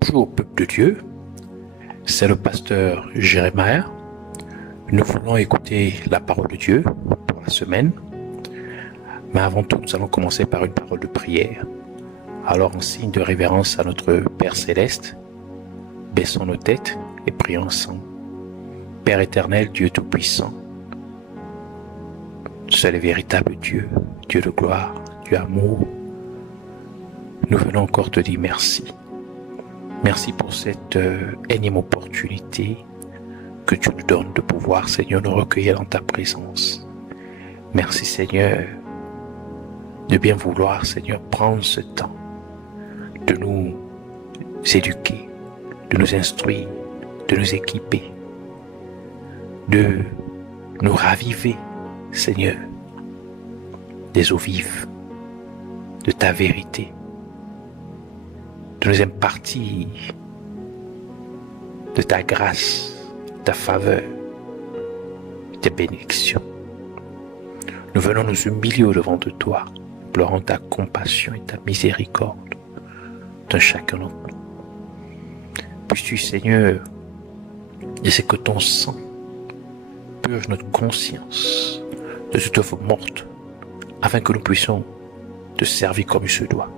Bonjour au peuple de Dieu, c'est le pasteur Jérémie. Nous voulons écouter la parole de Dieu pour la semaine, mais avant tout, nous allons commencer par une parole de prière. Alors, en signe de révérence à notre Père Céleste, baissons nos têtes et prions ensemble. Père éternel, Dieu Tout-Puissant, seul et véritable Dieu, Dieu de gloire, Dieu amour, nous venons encore te dire merci. Merci pour cette énième opportunité que tu nous donnes de pouvoir, Seigneur, nous recueillir dans ta présence. Merci, Seigneur, de bien vouloir, Seigneur, prendre ce temps de nous éduquer, de nous instruire, de nous équiper, de nous raviver, Seigneur, des eaux vives, de ta vérité, de nous impartir de ta grâce, ta faveur, tes bénédictions. Nous venons nous humilier au devant de toi, pleurant ta compassion et ta miséricorde d'un chacun d'entre nous. Puisses-tu, Seigneur, laisser que ton sang purge notre conscience de toute œuvre morte, afin que nous puissions te servir comme il se doit.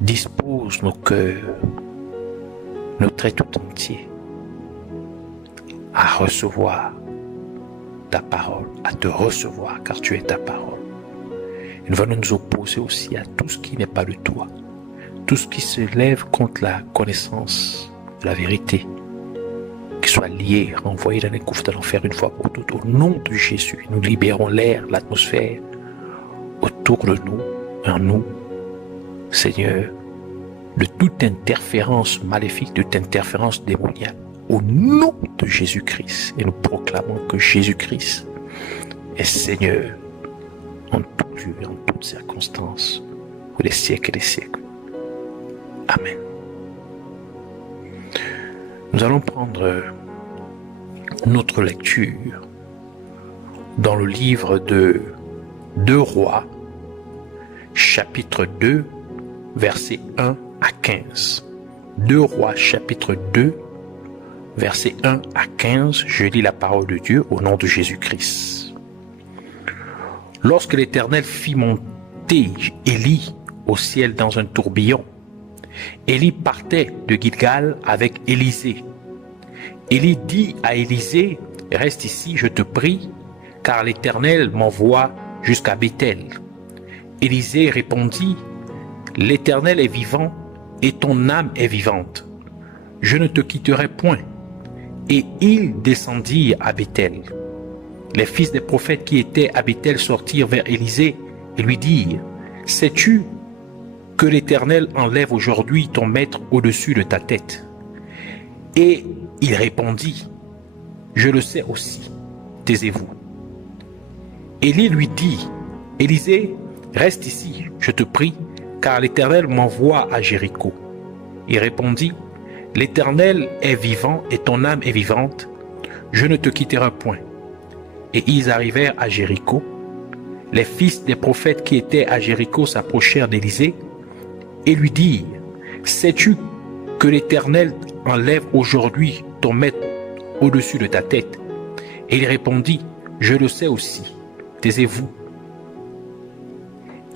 Dispose nos cœurs, nos traits tout entiers à recevoir ta parole, à te recevoir car tu es ta parole. Et nous venons nous opposer aussi à tout ce qui n'est pas de toi, tout ce qui se lève contre la connaissance de la vérité, qui soit lié, renvoyé dans les gouffres de l'enfer une fois pour toutes. Au nom de Jésus, nous libérons l'air, l'atmosphère autour de nous, en nous, Seigneur, de toute interférence maléfique, de toute interférence démoniaque, au nom de Jésus-Christ. Et nous proclamons que Jésus-Christ est Seigneur en tout lieu et en toutes circonstances, pour les siècles et les siècles. Amen. Nous allons prendre notre lecture dans le livre de 2 Rois, chapitre 2, versets 1 à 15. 2 Rois, chapitre 2, versets 1 à 15. Je lis la parole de Dieu au nom de Jésus-Christ. Lorsque l'Éternel fit monter Élie au ciel dans un tourbillon, Élie partait de Gilgal avec Élisée. Élie dit à Élisée, « Reste ici, je te prie, car l'Éternel m'envoie jusqu'à Béthel. » Élisée répondit, « L'Éternel est vivant et ton âme est vivante. Je ne te quitterai point. » Et ils descendirent à Béthel. Les fils des prophètes qui étaient à Béthel sortirent vers Élisée et lui dirent, « Sais-tu que l'Éternel enlève aujourd'hui ton maître au-dessus de ta tête? » Et il répondit, « Je le sais aussi, taisez-vous. » Élie lui dit, « Élisée, reste ici, je te prie, car l'Éternel m'envoie à Jéricho. » Il répondit, « L'Éternel est vivant et ton âme est vivante, je ne te quitterai point. » Et ils arrivèrent à Jéricho. Les fils des prophètes qui étaient à Jéricho s'approchèrent d'Élisée et lui dirent, « Sais-tu que l'Éternel enlève aujourd'hui ton maître au-dessus de ta tête? » Et il répondit, « Je le sais aussi, taisez-vous. »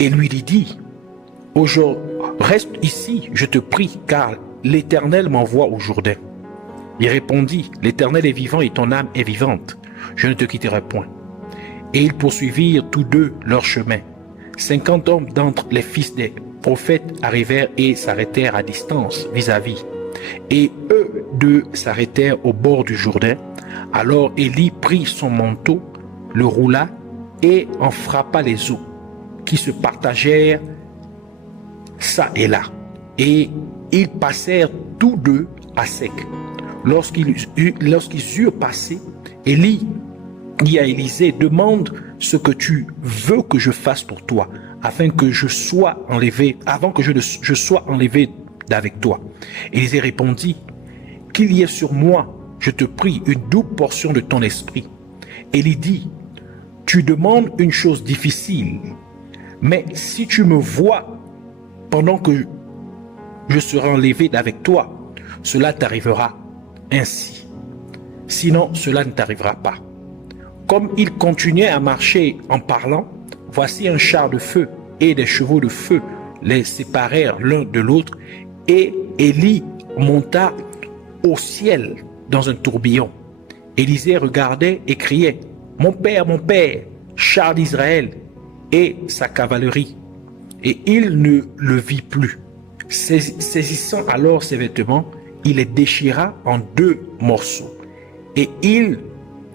Et lui dit, « Aujourd'hui, reste ici, je te prie, car l'Éternel m'envoie au Jourdain. » Il répondit, « L'Éternel est vivant et ton âme est vivante, je ne te quitterai point. » Et ils poursuivirent tous deux leur chemin. 50 hommes d'entre les fils des prophètes arrivèrent et s'arrêtèrent à distance vis-à-vis. Et eux deux s'arrêtèrent au bord du Jourdain. Alors Élie prit son manteau, le roula et en frappa les eaux, qui se partagèrent ça et là. Et ils passèrent tous deux à sec. Lorsqu'ils eurent passé, Élie dit à Élisée, « Demande ce que tu veux que je fasse pour toi, afin que je sois enlevé, avant que je sois enlevé d'avec toi. » Élisée répondit, « Qu'il y ait sur moi, je te prie, une double portion de ton esprit. » Élie dit, « Tu demandes une chose difficile, mais si tu me vois pendant que je serai enlevé d'avec toi, cela t'arrivera ainsi. Sinon, cela ne t'arrivera pas. Comme il continuait à marcher en parlant, voici un char de feu et des chevaux de feu les séparèrent l'un de l'autre, et Élie monta au ciel dans un tourbillon. Élisée regardait et criait, mon père, char d'Israël et sa cavalerie. Et il ne le vit plus. Saisissant alors ses vêtements, il les déchira en 2 morceaux. Et il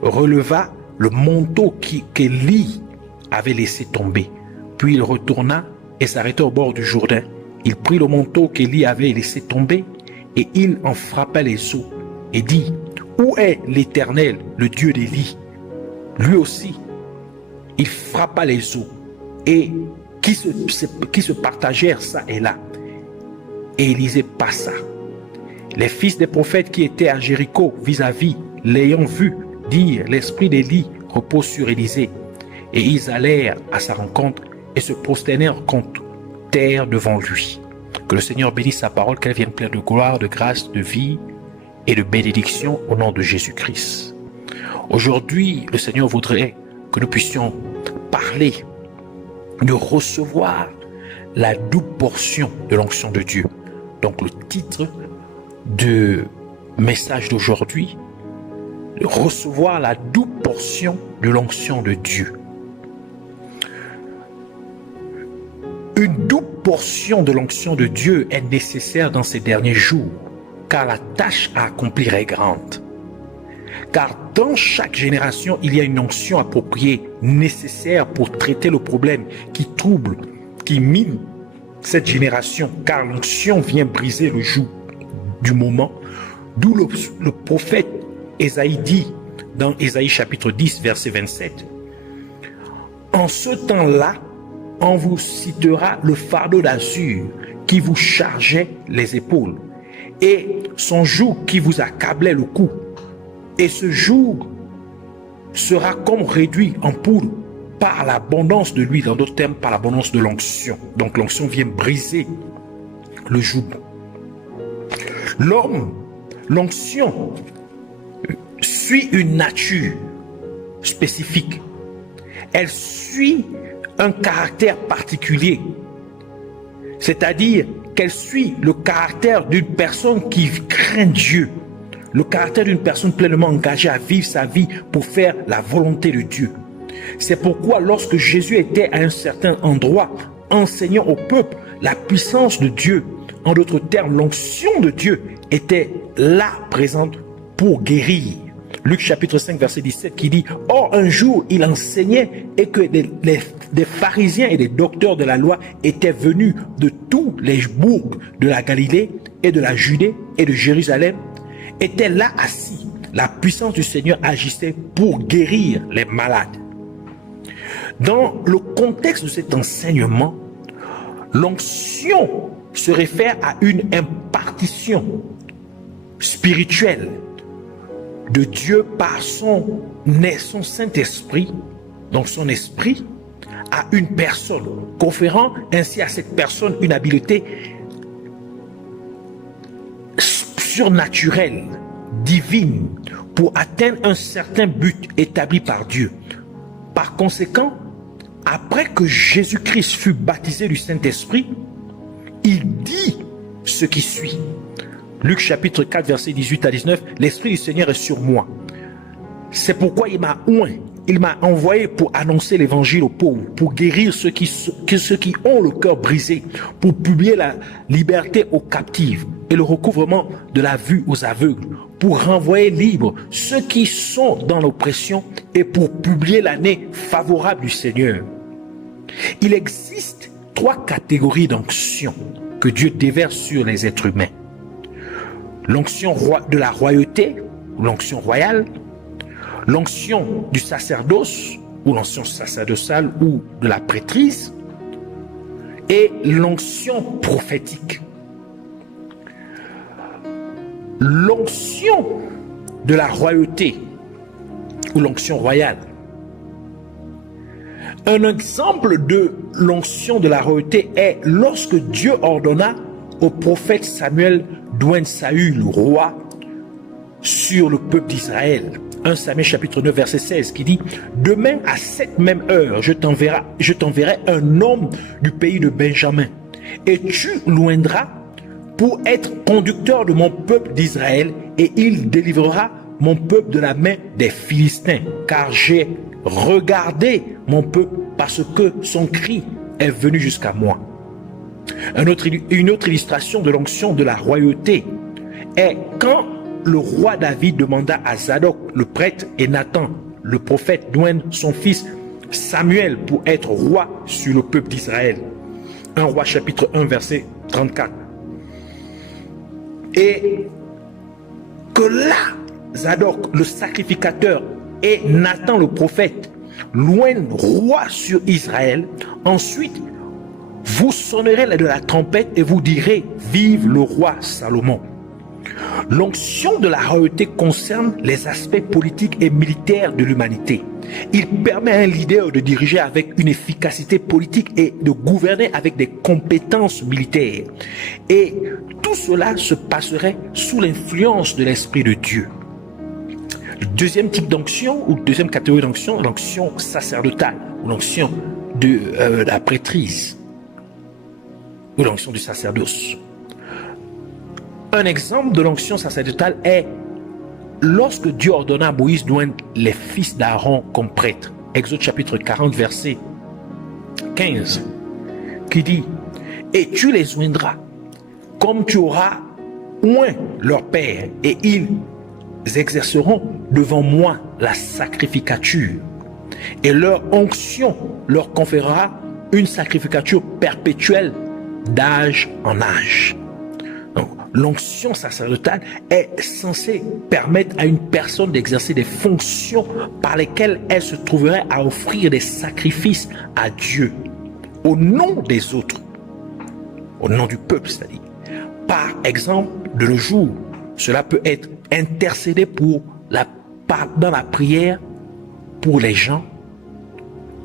releva le manteau qu'Élie avait laissé tomber. Puis il retourna et s'arrêta au bord du Jourdain. Il prit le manteau qu'Élie avait laissé tomber et il en frappa les eaux et dit, où est l'Éternel, le Dieu d'Élie? Lui aussi, il frappa les eaux et qui se partagèrent ça et là. Et Élisée passa. Les fils des prophètes qui étaient à Jéricho vis-à-vis, l'ayant vu, dirent, l'esprit d'Élie repose sur Élisée. Et ils allèrent à sa rencontre et se prosternèrent contre terre devant lui. Que le Seigneur bénisse sa parole, qu'elle vienne pleine de gloire, de grâce, de vie et de bénédiction au nom de Jésus-Christ. Aujourd'hui, le Seigneur voudrait que nous puissions parler de recevoir la double portion de l'onction de Dieu. Donc le titre de message d'aujourd'hui, recevoir la double portion de l'onction de Dieu. Une double portion de l'onction de Dieu est nécessaire dans ces derniers jours, car la tâche à accomplir est grande. Car dans chaque génération, il y a une onction appropriée, nécessaire pour traiter le problème qui trouble, qui mine cette génération, car l'onction vient briser le joug du moment, d'où le prophète Ésaïe dit dans Ésaïe chapitre 10, verset 27, « En ce temps-là, on vous citera le fardeau d'azur qui vous chargeait les épaules, et son joug qui vous accablait le cou. Et ce joug sera comme réduit en poudre par l'abondance de l'huile, en d'autres termes, par l'abondance de l'onction. » Donc l'onction vient briser le joug. L'homme, l'onction suit une nature spécifique. Elle suit un caractère particulier. C'est-à-dire qu'elle suit le caractère d'une personne qui craint Dieu. Le caractère d'une personne pleinement engagée à vivre sa vie pour faire la volonté de Dieu. C'est pourquoi lorsque Jésus était à un certain endroit, enseignant au peuple la puissance de Dieu, en d'autres termes, l'onction de Dieu était là présente pour guérir. Luc chapitre 5 verset 17 qui dit, « Or un jour il enseignait et que des pharisiens et des docteurs de la loi étaient venus de tous les bourgs de la Galilée et de la Judée et de Jérusalem, étaient là assis. La puissance du Seigneur agissait pour guérir les malades. » Dans le contexte de cet enseignement, l'onction se réfère à une impartition spirituelle de Dieu par son Saint-Esprit, donc son esprit, à une personne, conférant ainsi à cette personne une habileté surnaturelle, divine, pour atteindre un certain but établi par Dieu. Par conséquent, après que Jésus-Christ fut baptisé du Saint-Esprit, il dit ce qui suit. Luc chapitre 4 verset 18 à 19, « L'Esprit du Seigneur est sur moi. C'est pourquoi il m'a oint. Il m'a envoyé pour annoncer l'évangile aux pauvres, pour guérir ceux qui ont le cœur brisé, pour publier la liberté aux captifs et le recouvrement de la vue aux aveugles, pour renvoyer libres ceux qui sont dans l'oppression et pour publier l'année favorable du Seigneur. » Il existe 3 catégories d'onction que Dieu déverse sur les êtres humains. L'onction de la royauté, ou l'onction royale, l'onction du sacerdoce, ou l'onction sacerdotale, ou de la prêtrise, et l'onction prophétique. L'onction de la royauté, ou l'onction royale. Un exemple de l'onction de la royauté est lorsque Dieu ordonna au prophète Samuel d'oint Saül, roi, sur le peuple d'Israël. 1 Samuel chapitre 9 verset 16 qui dit: demain à cette même heure je t'enverrai un homme du pays de Benjamin, et tu l'oindras pour être conducteur de mon peuple d'Israël, et il délivrera mon peuple de la main des Philistins, car j'ai regardé mon peuple parce que son cri est venu jusqu'à moi. Une autre illustration de l'onction de la royauté est quand le roi David demanda à Zadok le prêtre et Nathan le prophète d'oindre son fils Samuel pour être roi sur le peuple d'Israël. 1 Roi chapitre 1 verset 34. Et que là, Zadok le sacrificateur et Nathan le prophète l'oignent roi sur Israël, ensuite vous sonnerez de la trompette et vous direz: vive le roi Salomon. L'onction de la royauté concerne les aspects politiques et militaires de l'humanité. Il permet à un leader de diriger avec une efficacité politique et de gouverner avec des compétences militaires. Et tout cela se passerait sous l'influence de l'Esprit de Dieu. Le deuxième type d'onction, ou deuxième catégorie d'onction, l'onction sacerdotale, ou l'onction de la prêtrise, ou l'onction du sacerdoce. Un exemple de l'onction sacerdotale est lorsque Dieu ordonna à Moïse d'oindre les fils d'Aaron comme prêtres. Exode chapitre 40 verset 15 qui dit: et tu les oindras comme tu auras oint leur père, et ils exerceront devant moi la sacrificature, et leur onction leur conférera une sacrificature perpétuelle d'âge en âge. Donc, l'onction sacerdotale est censée permettre à une personne d'exercer des fonctions par lesquelles elle se trouverait à offrir des sacrifices à Dieu au nom des autres, au nom du peuple, c'est-à-dire. Par exemple, de nos jours, cela peut être intercéder dans la prière pour les gens,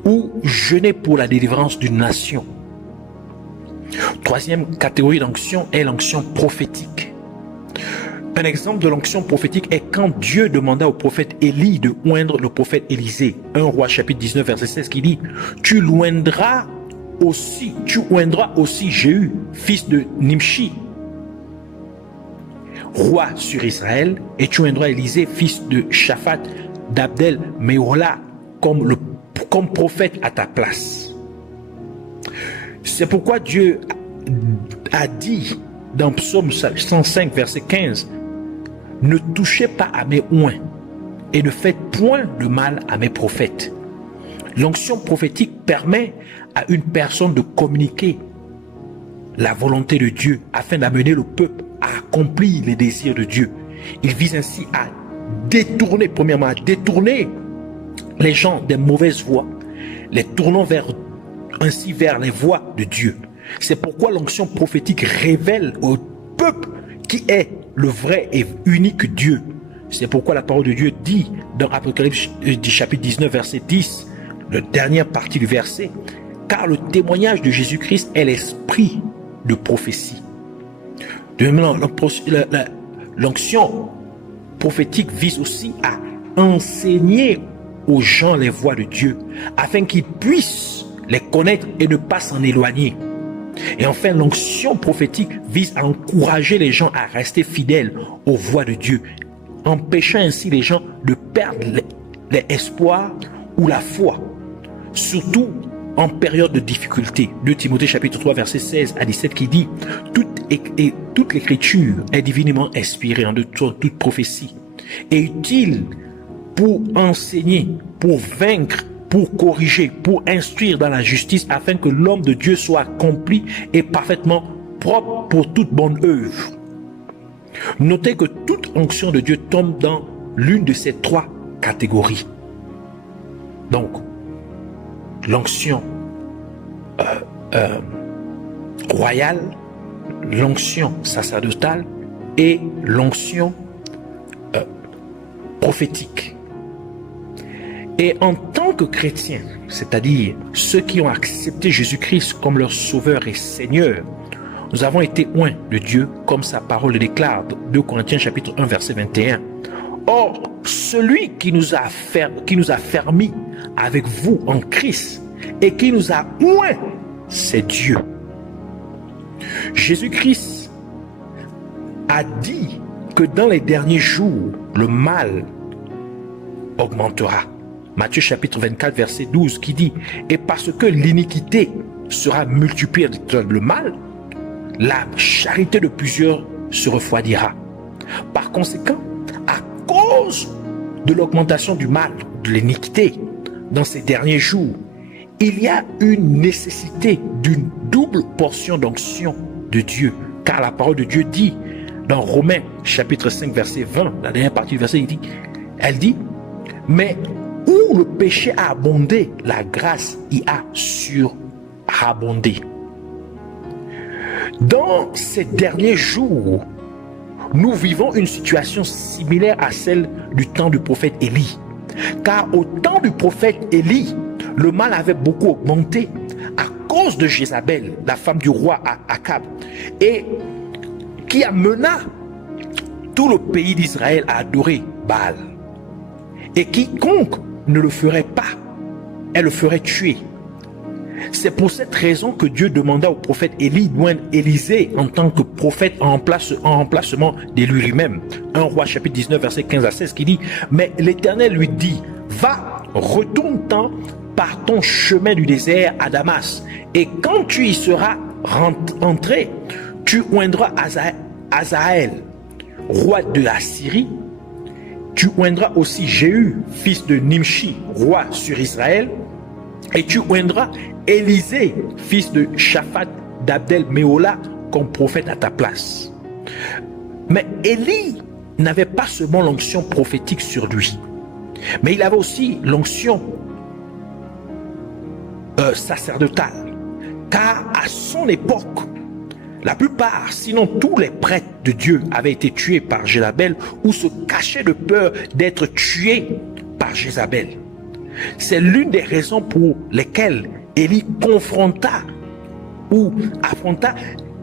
ou jeûner pour la délivrance d'une nation. Troisième catégorie d'onction est l'onction prophétique. Un exemple de l'onction prophétique est quand Dieu demanda au prophète Élie de oindre le prophète Élisée. 1 Roi chapitre 19 verset 16 qui dit: tu oindras aussi Jéhu, fils de Nimshi, roi sur Israël, et tu oindras Élisée, fils de Shaphat d'Abdel Mehola, comme prophète à ta place. C'est pourquoi Dieu a dit dans Psaume 105 verset 15: ne touchez pas à mes oints et ne faites point de mal à mes prophètes. L'onction prophétique permet à une personne de communiquer la volonté de Dieu afin d'amener le peuple à accomplir les désirs de Dieu. Il vise ainsi à détourner, premièrement, à détourner les gens des mauvaises voies, les tournant ainsi vers les voies de Dieu. C'est pourquoi l'onction prophétique révèle au peuple qui est le vrai et unique Dieu. C'est pourquoi la parole de Dieu dit dans Apocalypse du chapitre 19 verset 10, la dernière partie du verset: car le témoignage de Jésus-Christ est l'esprit de prophétie. L'onction prophétique vise aussi à enseigner aux gens les voies de Dieu afin qu'ils puissent les connaître et ne pas s'en éloigner. Et enfin, l'onction prophétique vise à encourager les gens à rester fidèles aux voies de Dieu, empêchant ainsi les gens de perdre l'espoir ou la foi, surtout en période de difficulté. 2 Timothée chapitre 3 verset 16 à 17 qui dit: toute l'écriture est divinement inspirée en de toute prophétie et utile pour enseigner, pour vaincre, pour corriger, pour instruire dans la justice, afin que l'homme de Dieu soit accompli et parfaitement propre pour toute bonne œuvre. Notez que toute onction de Dieu tombe dans l'une de ces trois catégories. Donc, l'onction royale, l'onction sacerdotale et l'onction prophétique. Et en tant que chrétiens, c'est-à-dire ceux qui ont accepté Jésus-Christ comme leur sauveur et Seigneur, nous avons été oints de Dieu, comme sa parole le déclare, 2 Corinthiens chapitre 1, verset 21. Or, celui qui nous a fermis avec vous en Christ et qui nous a oints, c'est Dieu. Jésus-Christ a dit que dans les derniers jours, le mal augmentera. Matthieu chapitre 24, verset 12, qui dit « Et parce que l'iniquité sera multipliée dans le mal, la charité de plusieurs se refroidira. » Par conséquent, à cause de l'augmentation du mal, de l'iniquité, dans ces derniers jours, il y a une nécessité d'une double portion d'onction de Dieu. Car la parole de Dieu dit, dans Romains chapitre 5, verset 20, la dernière partie du verset, elle dit, mais où le péché a abondé, la grâce y a surabondé. Dans ces derniers jours, nous vivons une situation similaire à celle du temps du prophète Élie. Car au temps du prophète Élie, le mal avait beaucoup augmenté à cause de Jézabel, la femme du roi Akab, et qui amena tout le pays d'Israël à adorer Baal. Et quiconque ne le ferait pas, elle le ferait tuer. C'est pour cette raison que Dieu demanda au prophète Élie d'oindre Élisée en tant que prophète en remplacement de lui-même. 1 Roi chapitre 19 verset 15 à 16 qui dit « Mais l'Éternel lui dit, va, retourne-t'en par ton chemin du désert à Damas, et quand tu y seras entré, tu oindras Azaël, roi de la Syrie. Tu oindras aussi Jéhu, fils de Nimshi, roi sur Israël, et tu oindras Élisée, fils de Shaphat d'Abdel Méola, comme prophète à ta place. » Mais Élie n'avait pas seulement l'onction prophétique sur lui, mais il avait aussi l'onction sacerdotale. Car à son époque, la plupart, sinon tous les prêtres de Dieu avaient été tués par Jézabel ou se cachaient de peur d'être tués par Jézabel. C'est l'une des raisons pour lesquelles Élie confronta ou affronta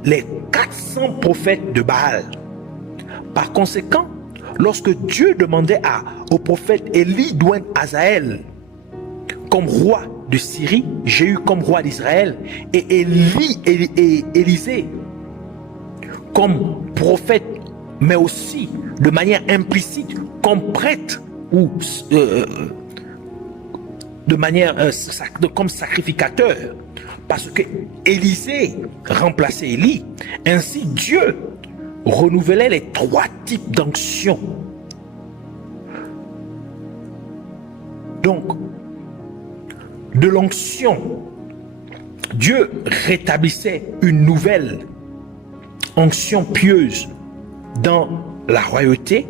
les 400 prophètes de Baal. Par conséquent, lorsque Dieu demandait au prophète Élie d'oindre Azaël comme roi de Syrie, Jéhu comme roi d'Israël, et Élisée comme prophète, mais aussi de manière implicite comme prêtre ou de manière comme sacrificateur, parce que Élisée remplaçait Élie. Ainsi Dieu renouvelait les 3 types d'onction. Donc, de l'onction, Dieu rétablissait une nouvelle onction pieuse dans la royauté,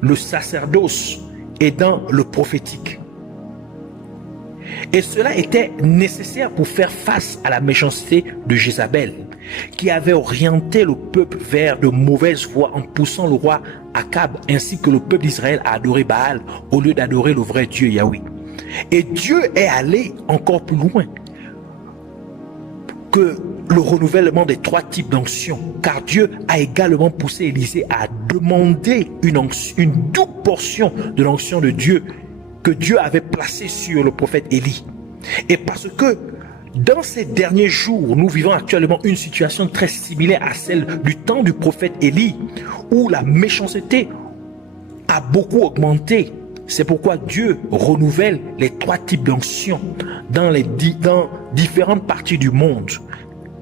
le sacerdoce et dans le prophétique. Et cela était nécessaire pour faire face à la méchanceté de Jézabel, qui avait orienté le peuple vers de mauvaises voies en poussant le roi Akab ainsi que le peuple d'Israël à adorer Baal au lieu d'adorer le vrai Dieu Yahweh. Et Dieu est allé encore plus loin que le renouvellement des 3 types d'onction, car Dieu a également poussé Élisée à demander une double portion de l'onction de Dieu que Dieu avait placée sur le prophète Élie. Et parce que dans ces derniers jours, nous vivons actuellement une situation très similaire à celle du temps du prophète Élie, où la méchanceté a beaucoup augmenté. C'est pourquoi Dieu renouvelle les 3 types d'onction dans différentes parties du monde.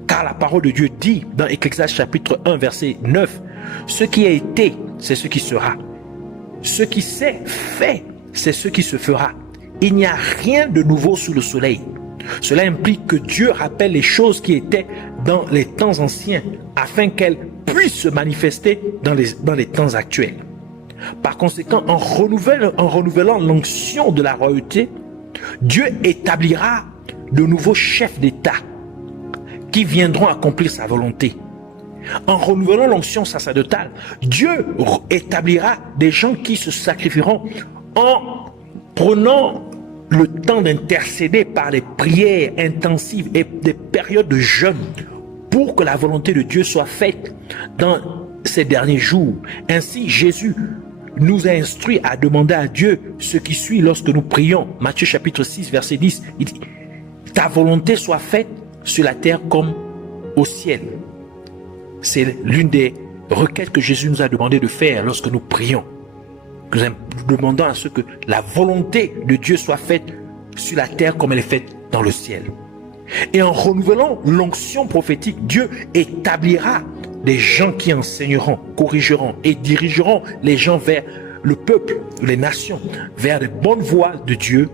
Car la parole de Dieu dit dans Ecclésiaste chapitre 1 verset 9, « Ce qui a été, c'est ce qui sera. Ce qui s'est fait, c'est ce qui se fera. Il n'y a rien de nouveau sous le soleil. » Cela implique que Dieu rappelle les choses qui étaient dans les temps anciens afin qu'elles puissent se manifester dans les temps actuels. Par conséquent, en renouvelant l'onction de la royauté, Dieu établira de nouveaux chefs d'État qui viendront accomplir sa volonté. En renouvelant l'onction sacerdotale, Dieu établira des gens qui se sacrifieront en prenant le temps d'intercéder par des prières intensives et des périodes de jeûne pour que la volonté de Dieu soit faite dans ces derniers jours. Ainsi, Jésus nous a instruit à demander à Dieu ce qui suit lorsque nous prions. Matthieu chapitre 6, verset 10, il dit, ta volonté soit faite sur la terre comme au ciel. C'est l'une des requêtes que Jésus nous a demandé de faire lorsque nous prions. Nous demandons à ce que la volonté de Dieu soit faite sur la terre comme elle est faite dans le ciel. Et en renouvelant l'onction prophétique, Dieu établira des gens qui enseigneront, corrigeront et dirigeront les gens vers le peuple, les nations, vers les bonnes voies de Dieu,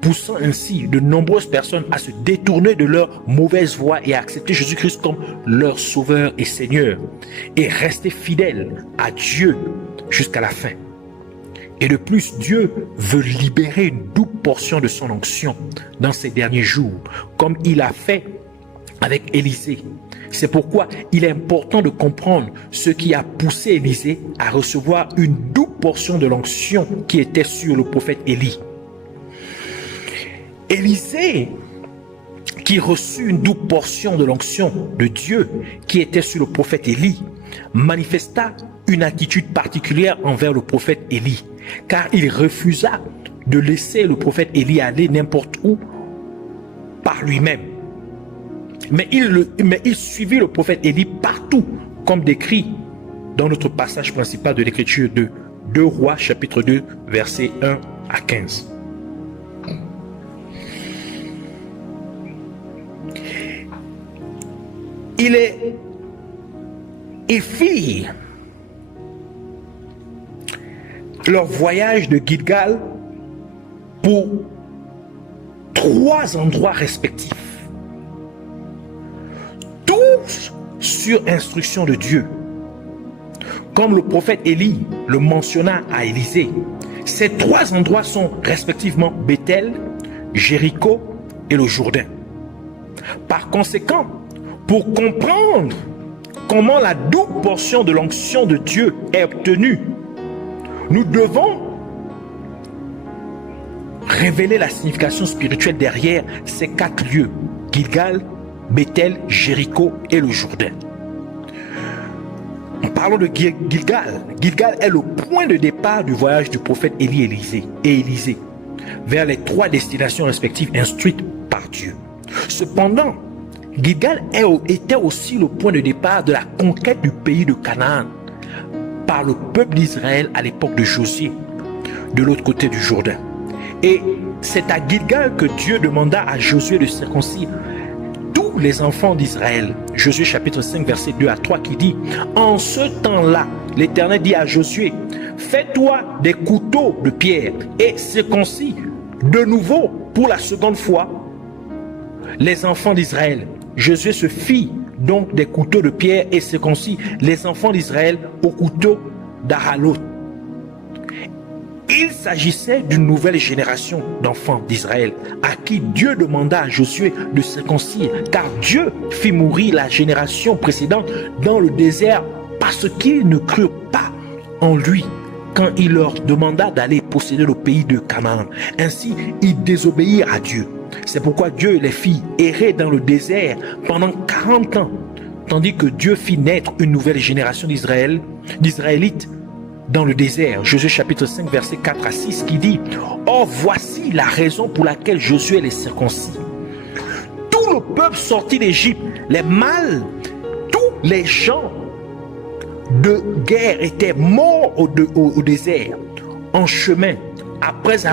poussant ainsi de nombreuses personnes à se détourner de leurs mauvaises voies et à accepter Jésus-Christ comme leur sauveur et Seigneur et rester fidèles à Dieu jusqu'à la fin. Et de plus, Dieu veut libérer une double portion de son onction dans ces derniers jours, comme il a fait avec Élisée. C'est pourquoi il est important de comprendre ce qui a poussé Élisée à recevoir une double portion de l'onction qui était sur le prophète Élie. Élisée, qui reçut une double portion de l'onction de Dieu qui était sur le prophète Élie, manifesta une attitude particulière envers le prophète Élie, car il refusa de laisser le prophète Élie aller n'importe où par lui-même. Mais il suivit le prophète Élie partout, comme décrit dans notre passage principal de l'écriture de 2 Rois, chapitre 2, versets 1 à 15. Ils firent leur voyage de Gilgal pour 3 endroits respectifs, tous sur instruction de Dieu. Comme le prophète Élie le mentionna à Élisée, ces 3 endroits sont respectivement Bethel, Jéricho et le Jourdain. Par conséquent, pour comprendre comment la double portion de l'onction de Dieu est obtenue, nous devons révéler la signification spirituelle derrière ces 4 lieux, Gilgal, Bethel, Jéricho et le Jourdain. En parlant de Gilgal, Gilgal est le point de départ du voyage du prophète Élie et Élisée vers les 3 destinations respectives instruites par Dieu. Cependant, Gilgal était aussi le point de départ de la conquête du pays de Canaan par le peuple d'Israël à l'époque de Josué, de l'autre côté du Jourdain. Et c'est à Gilgal que Dieu demanda à Josué de circoncire tous les enfants d'Israël. Josué chapitre 5 verset 2 à 3 qui dit: en ce temps-là, l'Éternel dit à Josué, fais-toi des couteaux de pierre et circoncis de nouveau pour la seconde fois les enfants d'Israël. Josué se fit donc des couteaux de pierre et circoncis les enfants d'Israël au couteau d'Aralot. Il s'agissait d'une nouvelle génération d'enfants d'Israël à qui Dieu demanda à Josué de circoncire, car Dieu fit mourir la génération précédente dans le désert parce qu'ils ne crurent pas en lui quand il leur demanda d'aller posséder le pays de Canaan. Ainsi, ils désobéirent à Dieu. C'est pourquoi Dieu les fit errer dans le désert pendant 40 ans, tandis que Dieu fit naître une nouvelle génération d'Israélites dans le désert. Josué chapitre 5 verset 4 à 6 qui dit: or voici la raison pour laquelle Josué les circoncis. Tout le peuple sortit d'Égypte, les mâles, tous les gens de guerre étaient morts au désert, en chemin, après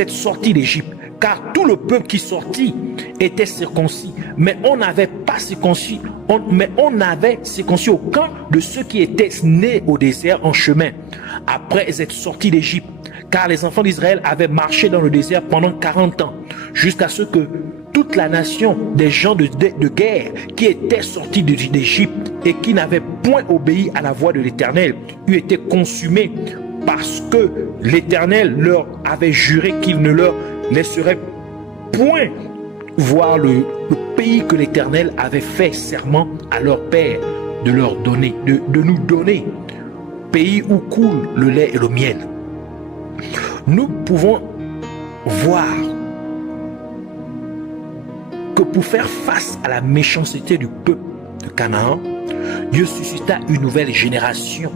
être sortis d'Égypte. Car tout le peuple qui sortit était circoncis, mais on n'avait pas circoncis, on avait circoncis aucun de ceux qui étaient nés au désert en chemin, après être sortis d'Égypte. Car les enfants d'Israël avaient marché dans le désert pendant 40 ans, jusqu'à ce que toute la nation des gens de guerre qui étaient sortis d'Égypte et qui n'avaient point obéi à la voix de l'Éternel eût été consumée, parce que l'Éternel leur avait juré qu'il ne leur laisserait point voir le pays que l'Éternel avait fait serment à leur père de leur donner, de nous donner, pays où coule le lait et le miel. Nous pouvons voir que pour faire face à la méchanceté du peuple Canaan, Dieu suscita une nouvelle génération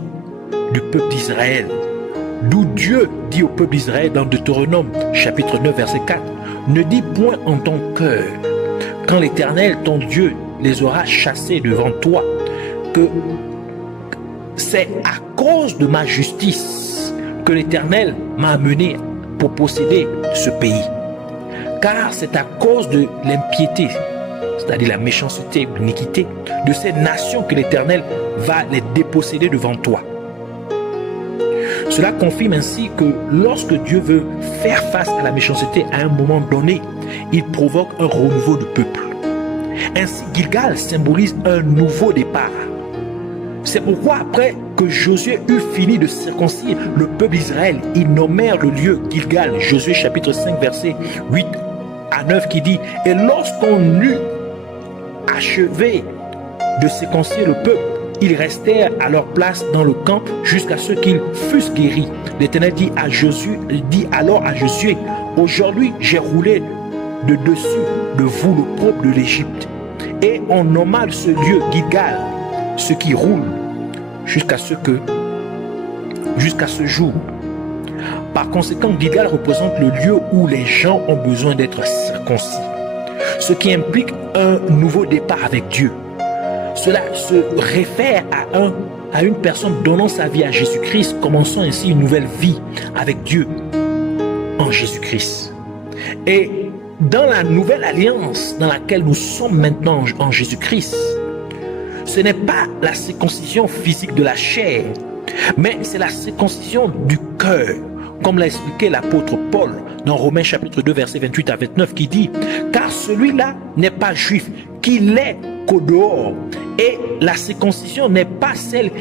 du peuple d'Israël. D'où Dieu dit au peuple d'Israël dans Deutéronome chapitre 9 verset 4, « Ne dis point en ton cœur, quand l'Éternel ton Dieu les aura chassés devant toi, que c'est à cause de ma justice que l'Éternel m'a amené pour posséder ce pays. Car c'est à cause de l'impiété, c'est-à-dire la méchanceté, l'iniquité de ces nations que l'Éternel va les déposséder devant toi. » Cela confirme ainsi que lorsque Dieu veut faire face à la méchanceté à un moment donné, il provoque un renouveau du peuple. Ainsi, Gilgal symbolise un nouveau départ. C'est pourquoi après que Josué eut fini de circoncire le peuple d'Israël, ils nommèrent le lieu Gilgal, Josué chapitre 5 verset 8 à 9 qui dit « Et lorsqu'on eut achevé de circoncire le peuple, ils restèrent à leur place dans le camp jusqu'à ce qu'ils fussent guéris. L'Éternel dit alors à Josué, « Aujourd'hui j'ai roulé de dessus de vous l'opprobre de l'Égypte. » Et on nomma ce lieu Gilgal, ce qui roule, jusqu'à ce jour. Par conséquent, Gilgal représente le lieu où les gens ont besoin d'être circoncis, ce qui implique un nouveau départ avec Dieu. Cela se réfère à une personne donnant sa vie à Jésus-Christ, commençant ainsi une nouvelle vie avec Dieu en Jésus-Christ. Et dans la nouvelle alliance dans laquelle nous sommes maintenant en Jésus-Christ, ce n'est pas la circoncision physique de la chair, mais c'est la circoncision du cœur, comme l'a expliqué l'apôtre Paul dans Romains chapitre 2 versets 28 à 29 qui dit « Car celui-là n'est pas juif, qu'il l'est qu'au dehors, et la circoncision n'est pas celle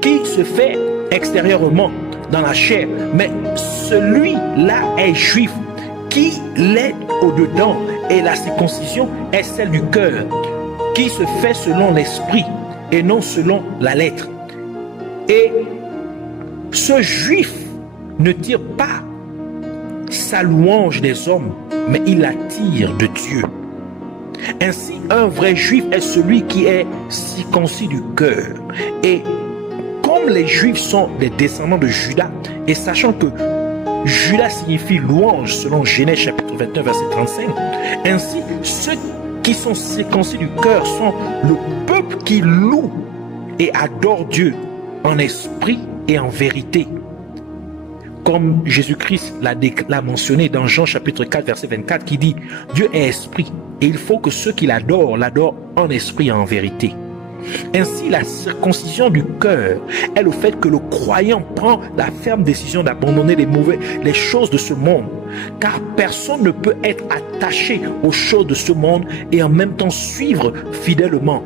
qui se fait extérieurement dans la chair, mais celui-là est juif, qui l'est au-dedans, et la circoncision est celle du cœur, qui se fait selon l'esprit et non selon la lettre. Et ce juif ne tire pas sa louange des hommes, mais il la tire de Dieu. Ainsi, un vrai juif est celui qui est circoncis du cœur. Et comme les juifs sont des descendants de Judas, et sachant que Judas signifie louange selon Genèse chapitre 29 verset 35, ainsi ceux qui sont circoncis du cœur sont le peuple qui loue et adore Dieu en esprit et en vérité. Comme Jésus-Christ l'a mentionné dans Jean chapitre 4 verset 24 qui dit « Dieu est esprit et il faut que ceux qui l'adorent en esprit et en vérité ». Ainsi, la circoncision du cœur est le fait que le croyant prend la ferme décision d'abandonner les choses de ce monde, car personne ne peut être attaché aux choses de ce monde et en même temps suivre fidèlement